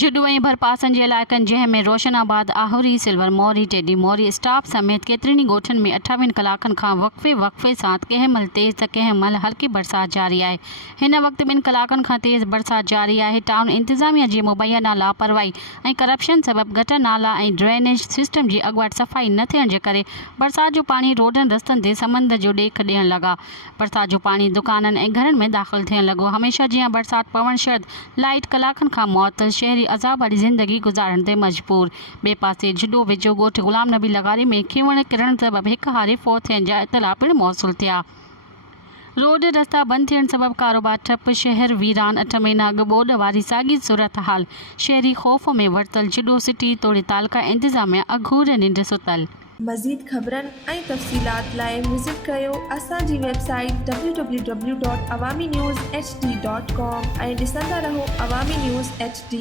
जुडू ऐं भरपासनि जे इलाइक़नि जंहिंमें रोशनाबाद, आहुरी, सिल्वर मोरी, टेडी मोरी, स्टाफ समेत केतिरनि ॻोठनि में 28 कलाकनि खां वक़्फ़े सां कंहिं महिल तेज़ त कंहिं महिल हल्की बरसाति जारी आहे। हिन वक़्तु 2 कलाकनि खां तेज़ बरसाति जारी आहे। टाउन इंतिज़ामिया जी मुबैना लापरवाही ऐं करप्शन सबबि गटर नाला ऐं ड्रेनेज सिस्टम जी अॻुवाट सफ़ाई न थियण जे करे बरसाति जो पाणी रोडनि रस्तनि ते समंद जो ॾेख ॾियण लॻा। बरसाति जो पाणी दुकाननि ऐं घरनि में दाख़िल थियण लॻो। हमेशह जीअं बरसाति पवण शर्त लाइट कलाकनि खां मुअत्तल, शहरी अज़ाब वारी ज़िंदगी गुज़ारण ते मजबूर। ॿिए पासे जुडो वेझो ॻोठ गुलाम नबी लगारी में खीवण किरण सबबि हिकु हारे फ़ौत थियण जा इतला पिणु मौसूल थिया। रोड रस्ता बंदि थियण सबबि कारोबार ठप, शहर वीरान। 8 महीना अॻु ॿोॾ वारी साॻी सूरत हाल, शहरी ख़ौफ़ में वरतल। जुडो सिटी तोड़े तालका इंतिज़ामिया अघूर निंड सुतल। मज़ीद ख़बरनि ऐं तफ़सीलात लाइ विज़िट कयो असांजी वेबसाइट www.awamiNewsHD.com ऐं ॾिसंदा रहो अवामी न्यूज़ HD।